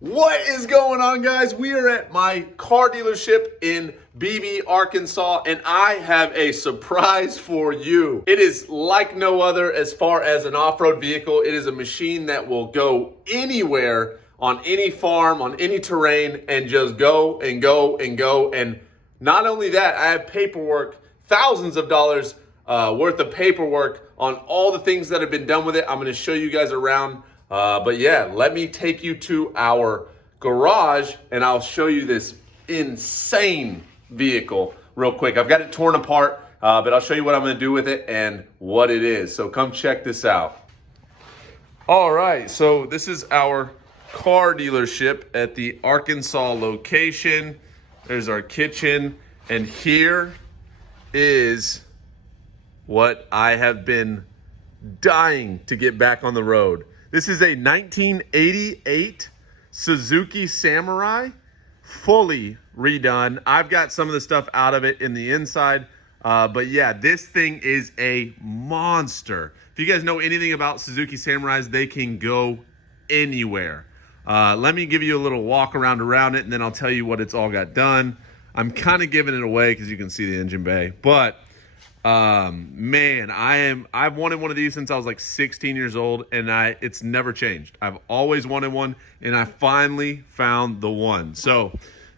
What is going on, guys? We are at my car dealership in Beebe, Arkansas, and I have a surprise for you. It is like no other as far as an off-road vehicle. It is a machine that will go anywhere on any farm, on any terrain, and just go and go and go. And not only that, I have paperwork, thousands of dollars worth of paperwork on all the things that have been done with it. I'm going to show you guys around. But yeah, let me take you to our garage and I'll show you this insane vehicle real quick. I've got it torn apart, but I'll show you what I'm going to do with it and what it is. So come check this out. All right, so this is our car dealership at the Arkansas location. There's our kitchen, and here is what I have been dying to get back on the road. This is a 1988 Suzuki Samurai, fully redone. I've got some of the stuff out of it in the inside, but yeah, this thing is a monster. If you guys know anything about Suzuki Samurais, they can go anywhere. Let me give you a little walk around it, and then I'll tell you what it's all got done. I'm kind of giving it away because you can see the engine bay, but man, I've wanted one of these since I was like 16 years old, and it's never changed. I've always wanted one, and I finally found the one. So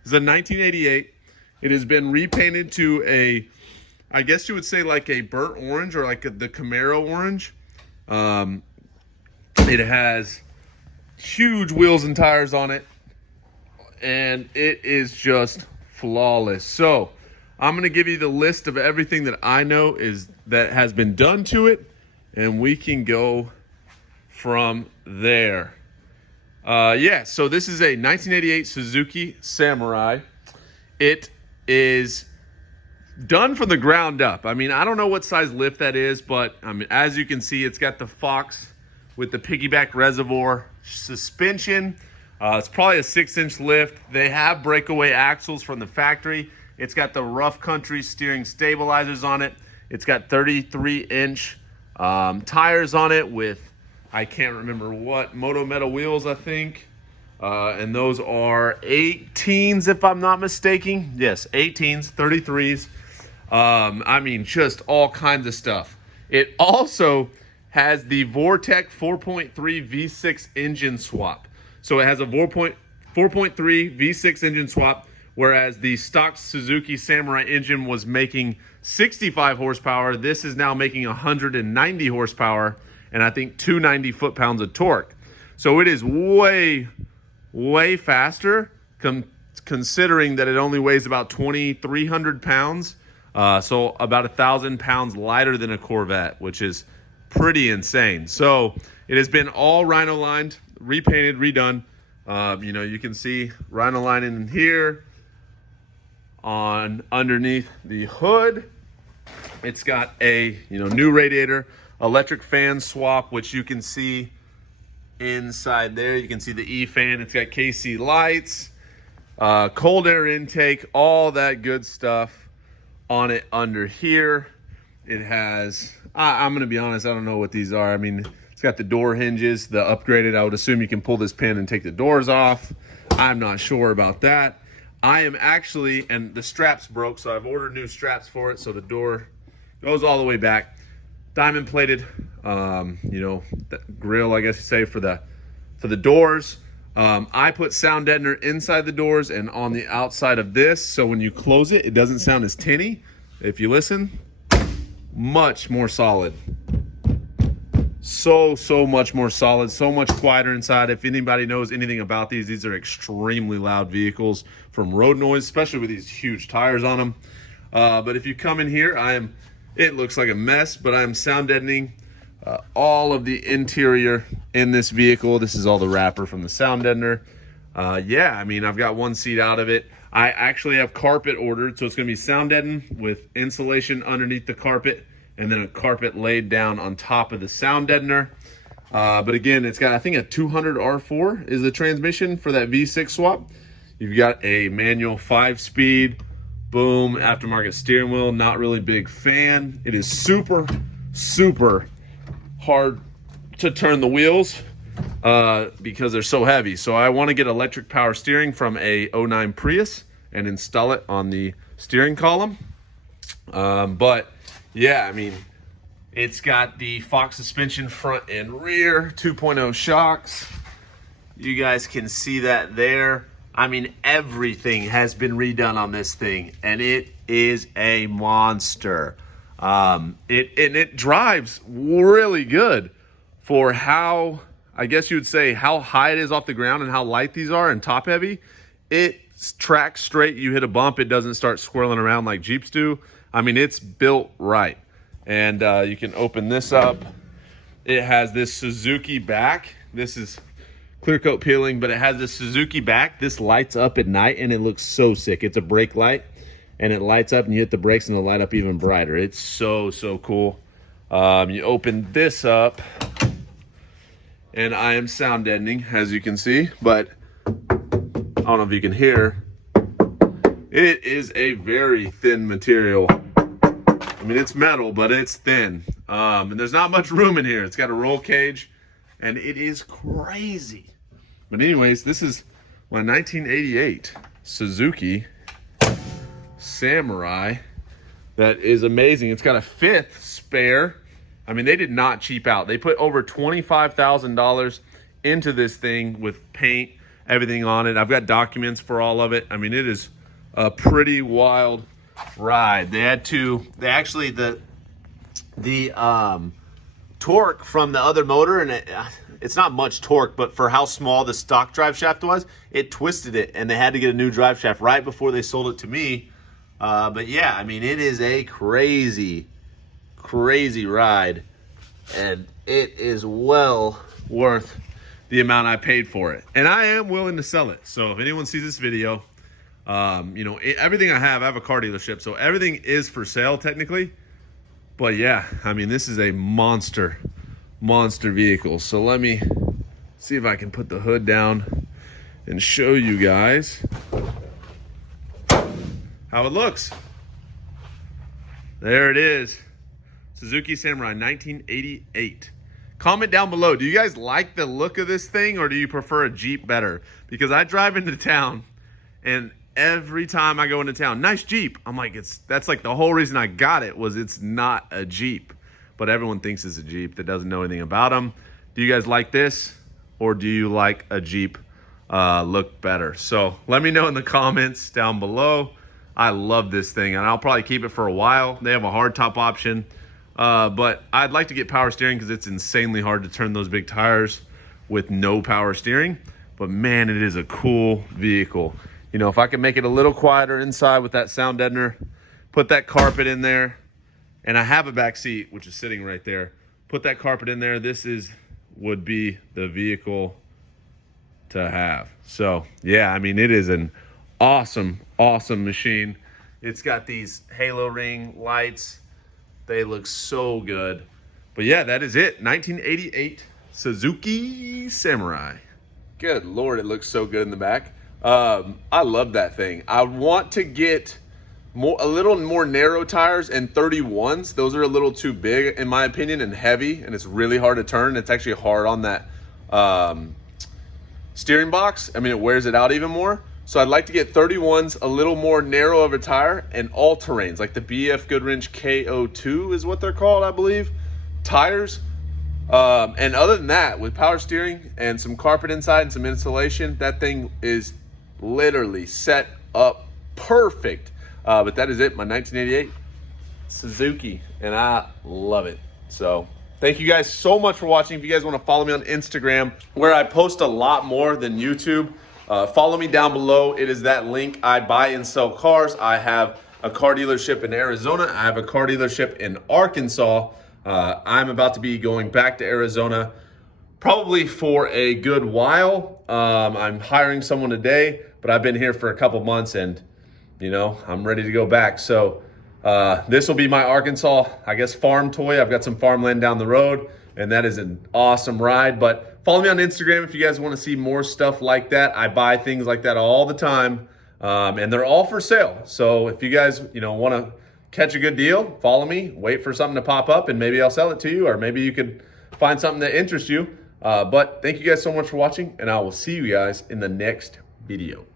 it's a 1988. It has been repainted to a, I guess you would say like a burnt orange or like the Camaro orange. It has huge wheels and tires on it, and it is just flawless. So I'm going to give you the list of everything that I know that has been done to it, and we can go from there. Yeah, so this is a 1988 Suzuki Samurai. It is done from the ground up. I mean, I don't know what size lift that is, but I mean, as you can see, it's got the Fox with the piggyback reservoir suspension. It's probably a 6-inch lift. They have breakaway axles from the factory. It's got the rough country steering stabilizers on it. It's got 33-inch tires on it with, I can't remember what, Moto Metal wheels, I think. And those are 18s, if I'm not mistaken. Yes, 18s, 33s. I mean, just all kinds of stuff. It also has the Vortec 4.3 V6 engine swap. So it has a 4.3 V6 engine swap, whereas the stock Suzuki Samurai engine was making 65 horsepower. This is now making 190 horsepower and I think 290 foot-pounds of torque. So it is way, way faster considering that it only weighs about 2,300 pounds. So about 1,000 pounds lighter than a Corvette, which is pretty insane. So it has been all rhino lined, repainted, redone. You know, you can see rhino line in here. On underneath the hood, it's got a new radiator, electric fan swap, which you can see inside there. You can see the E-fan. It's got KC lights, cold air intake, all that good stuff on it under here. It has, I'm going to be honest, I don't know what these are. I mean, it's got the door hinges, the upgraded. I would assume you can pull this pin and take the doors off. I'm not sure about that. I am actually, and the straps broke, so I've ordered new straps for it, so the door goes all the way back. Diamond plated, the grill, I guess you say, for the doors. I put sound deadener inside the doors and on the outside of this, so when you close it, it doesn't sound as tinny. If you listen, much more solid. So much more solid, so much quieter inside. If anybody knows anything about these are extremely loud vehicles from road noise, especially with these huge tires on them. But if you come in here, it looks like a mess, but I am sound deadening all of the interior in this vehicle. This is all the wrapper from the sound deadener. Yeah, I mean, I've got one seat out of it. I actually have carpet ordered, so it's going to be sound deadened with insulation underneath the carpet, and then a carpet laid down on top of the sound deadener. But again, it's got, I think, a 200 R4 is the transmission for that V6 swap. You've got a manual 5-speed, boom, aftermarket steering wheel. Not really big fan. It is super hard to turn the wheels. because they're so heavy. So I want to get electric power steering from a '09 Prius and install it on the steering column. But yeah, I mean, it's got the Fox suspension front and rear, 2.0 shocks. You guys can see that there. I mean, everything has been redone on this thing, and it is a monster. It drives really good for how, I guess you would say, how high it is off the ground and how light these are and top heavy. It tracks straight. You hit a bump, it doesn't start swirling around like Jeeps do. I mean, it's built right. And you can open this up. It has this Suzuki back. This is clear coat peeling, but it has this Suzuki back. This lights up at night and it looks so sick. It's a brake light and it lights up and you hit the brakes and it'll light up even brighter. It's so cool. You open this up and I am sound deadening, as you can see, but I don't know if you can hear. It is a very thin material. I mean, it's metal, but it's thin. And there's not much room in here. It's got a roll cage, and it is crazy. But anyways, this is my 1988 Suzuki Samurai. That is amazing. It's got a fifth spare. I mean, they did not cheap out. They put over $25,000 into this thing with paint, everything on it. I've got documents for all of it. I mean, it is a pretty wild ride. They actually the torque from the other motor, and it's not much torque, but for how small the stock drive shaft was, it twisted it, and they had to get a new drive shaft right before they sold it to me. But yeah, I mean, it is a crazy ride, and it is well worth the amount I paid for it, and I am willing to sell it. So if anyone sees this video, you know, everything I have a car dealership, so everything is for sale technically. But yeah, I mean, this is a monster vehicle. So let me see if I can put the hood down and show you guys how it looks. There it is. Suzuki Samurai 1988. Comment down below, do you guys like the look of this thing, or do you prefer a Jeep better? Because I drive into town, and every time I go into town, nice Jeep. I'm like, that's like the whole reason I got it, was it's not a Jeep. But everyone thinks it's a Jeep that doesn't know anything about them. Do you guys like this, or do you like a Jeep look better? So let me know in the comments down below. I love this thing, and I'll probably keep it for a while. They have a hardtop option, but I'd like to get power steering because it's insanely hard to turn those big tires with no power steering. But man, it is a cool vehicle. You know, if I can make it a little quieter inside with that sound deadener, put that carpet in there, and I have a back seat, which is sitting right there. Put that carpet in there. This would be the vehicle to have. So yeah, I mean, it is an awesome machine. It's got these halo ring lights. They look so good. But yeah, that is it. 1988 Suzuki Samurai. Good Lord, it looks so good in the back. I love that thing. I want to get a little more narrow tires and 31s. Those are a little too big in my opinion and heavy, and it's really hard to turn. It's actually hard on that steering box. I mean, it wears it out even more. So I'd like to get 31s, a little more narrow of a tire, and all terrains, like the BF Goodwrench KO2 is what they're called, I believe, tires. And other than that, with power steering and some carpet inside and some insulation, that thing is literally set up perfect. But that is it, my 1988 Suzuki, and I love it. So thank you guys so much for watching. If you guys want to follow me on Instagram, where I post a lot more than YouTube, follow me down below. It is that link. I buy and sell cars. I have a car dealership in Arizona. I have a car dealership in Arkansas. I'm about to be going back to Arizona probably for a good while. I'm hiring someone today, but I've been here for a couple months, and you know, I'm ready to go back. So this will be my Arkansas, I guess, farm toy. I've got some farmland down the road, and that is an awesome ride. But follow me on Instagram if you guys want to see more stuff like that. I buy things like that all the time, and they're all for sale. So if you guys, you know, want to catch a good deal, follow me, wait for something to pop up, and maybe I'll sell it to you, or maybe you could find something that interests you. But thank you guys so much for watching, and I will see you guys in the next video.